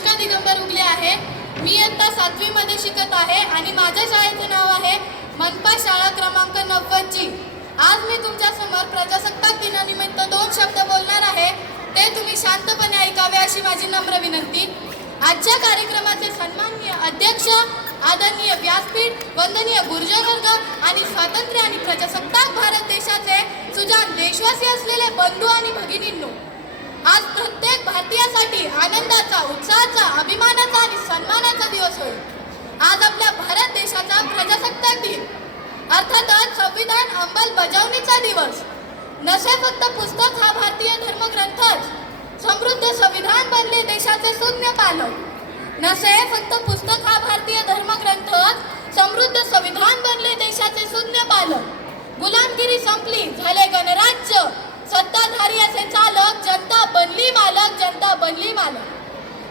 अनुष्का दिगंबर उगले आहे. मी इयत्ता सातवीमध्ये शिकत आहे आणि माझ्या शाळेचे नाव आहे मनपा शाळा क्रमांक नव्वद जी आज मी तुमच्यासमोर प्रजासत्ताक दिनानिमित्त दोन शब्द बोलणार आहे. ते तुम्ही शांतपणे ऐकावे अशी माझी नम्र विनंती. आजच्या कार्यक्रमाचे सन्माननीय अध्यक्ष आदरणीय व्यासपीठ वंदनीय गुर्जरवर्ग आणि स्वातंत्र्य आणि प्रजासत्ताक भारत देशाचे सुजान देशवासी असलेले बंधू आणि भगिनींनो आज प्रत्येक भारतीयासाठी आनंदाचा उत्साहाचा अभिमानाचा आणि सन्मानाचा दिवस होईल. आज आपल्या भारत देशाचा प्रजासत्ताक दिन. अर्थातच संविधान अंमलबजावणीचा दिवस. नसे फक्त पुस्तक हा भारतीय धर्मग्रंथच समृद्ध संविधान बनले देशाचे शून्य पालक. नसे फक्त पुस्तक हा भारतीय धर्मग्रंथच समृद्ध संविधान बनले देशाचे शून्य पालक. गुलामगिरी संपली झाले गणराज्य. सत्ताधारी बनली जनता बनली मालक.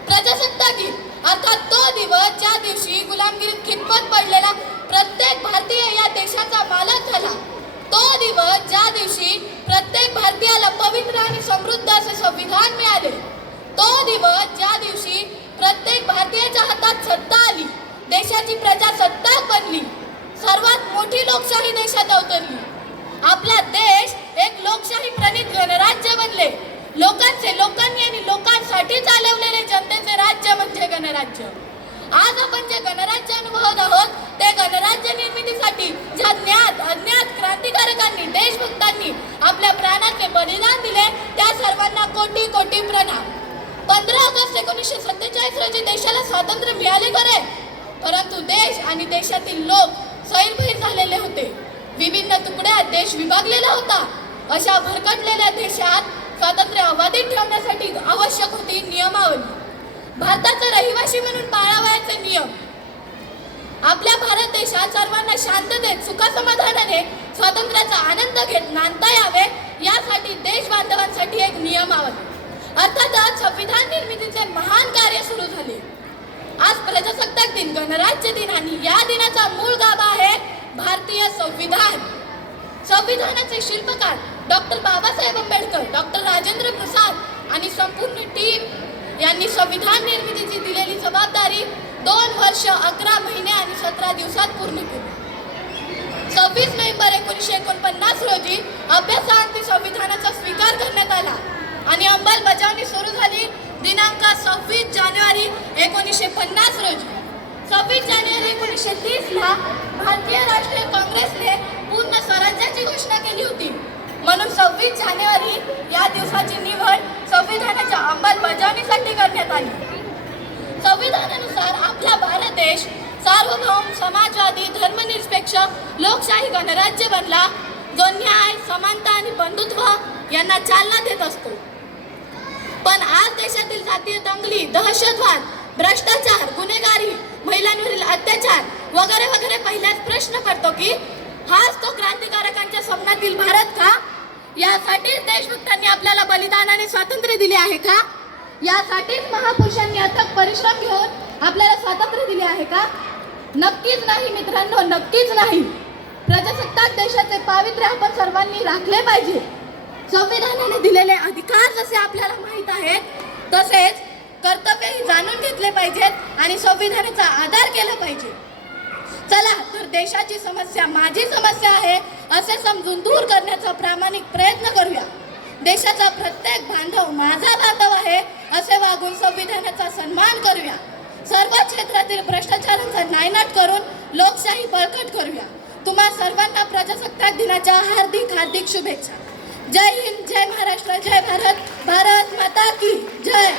प्रजासत्ताक दिन अर्थात तो दिवस ज्या दिवशी गुलामगिरीत खितपत पडलेला प्रत्येक भारतीय या देशाचा मालक झाला तो दिवस ज्या दिवशी प्रत्येक भारतीयाला पवित्र आणि समृद्ध असे संविधान मिळाले तो दिवस ज्या दिवशी प्रत्येक भारतीयाच्या हातात सत्ता आली देशाची प्रजासत्ताक बनली सर्वात मोठी लोकशाही देशात अवतरली. आपला देश एक लोकशाही प्रणित गणराज्य बनले. लोकांचे लोकांनी आणि लोकांसाठी चालवलेले जनतेचे राज्य म्हणजे गणराज्य आज आपण जे गणराज्य अनुभवत आहोत. ते गणराज्य निर्मितीसाठी ज्या ज्ञात अज्ञात क्रांतिकारकांनी देशभक्तांनी आपल्या प्राणाचे बलिदान दिले. त्या सर्वांना कोटी कोटी प्रणाम. पंधरा ऑगस्ट एकोणीसशे सत्तेचाळीस रोजी देशाला स्वातंत्र्य मिळाले खरे. परंतु देश आणि देशातील लोक सैरभैर झालेले होते. विभिन्न तुकड्यात देश विभागलेला होता. अशा भरकटलेल्या देशात स्वातंत्र्य अबाधित ठेवण्यासाठी आवश्यक होती नियमावली. भारताचा रहिवासी म्हणून पाळावयाचे नियम. आपल्या भारत देशात सर्वांना शांततेत सुखसमाधानाने स्वातंत्र्याचा आनंद घेत नांदता यावे यासाठी देश बांधवांसाठी एक नियमावली अर्थातच संविधान निर्मितीचे महान कार्य सुरू झाले. आज प्रजासत्ताक दिन गणराज्य दिन आणि या दिनाचा मूळ गाभा आहे भारतीय संविधान. संविधानाचे शिल्पकार डॉक्टर बाबासाहेब आंबेडकर डॉक्टर राजेंद्र प्रसाद आणि संपूर्ण टीम यांनी संविधान निर्मितीची दिलेली जबाबदारी वर्ष अकरा महिने आणि सतरा दिवसात पूर्ण केले. सव्वीस नोव्हेंबर एकोणीसशे एकोणपन्नास रोजी अभ्यासाअंती संविधानाचा स्वीकार करण्यात आला आणि अंमलबजावणी सुरू झाली दिनांक सव्वीस जानेवारी एकोणीसशे पन्नास रोजी. सव्वीस जानेवारी एकोणीसशे तीसला भारतीय राष्ट्रीय काँग्रेसने पूर्ण स्वराज्याची घोषणा केली होती. म्हणून सव्वीस जानेवारी या दिवसाची निवड संविधानाच्या अंमलबजावणीसाठी करण्यात आली संविधानानुसार आपला भारत देश सार्वभौम समाजवादी धर्मनिरपेक्ष लोकशाही गणराज्य बनला. जो न्याय समानता आणि बंधुत्व यांना चालना देत असतो. पण आज देशातील जातीय दंगली दहशतवाद भ्रष्टाचार गुन्हेगारी महिलांवरील अत्याचार वगैरे वगैरे पहिल्याच प्रश्न करतो की हाच तो क्रांतिकारकांच्या स्वप्नातील भारत का? यासाठीच देशभक्तांनी आपल्याला बलिदानाने स्वातंत्र्य दिले आहे का? यासाठीच महापुरुषांनी अथक परिश्रम घेऊन आपल्याला स्वातंत्र्य दिले आहे का? नक्कीच नाही मित्रांनो नक्कीच नाही. प्रजासत्ताक देशाचे पावित्र्य आपण सर्वांनी राखले पाहिजे. संविधानाने दिलेले अधिकार जसे आपल्याला माहीत आहेत तसेच कर्तव्यही जाणून घेतले पाहिजेत आणि संविधानाचा आदर केला पाहिजे. चला तर देशाची समस्या माझी समस्या आहे असे समजून दूर करण्याचा प्रामाणिक प्रयत्न करूया. देशाचा प्रत्येक बांधव माझा बांधव आहे असे वागून संविधानाचा सन्मान करूया. सर्व क्षेत्रातील भ्रष्टाचारांचा नायनाट करून लोकशाही बळकट करूया. तुम्हा सर्वांना प्रजासत्ताक दिनाच्या हार्दिक हार्दिक शुभेच्छा. जय हिंद जय महाराष्ट्र जय भारत भारत माता की जय.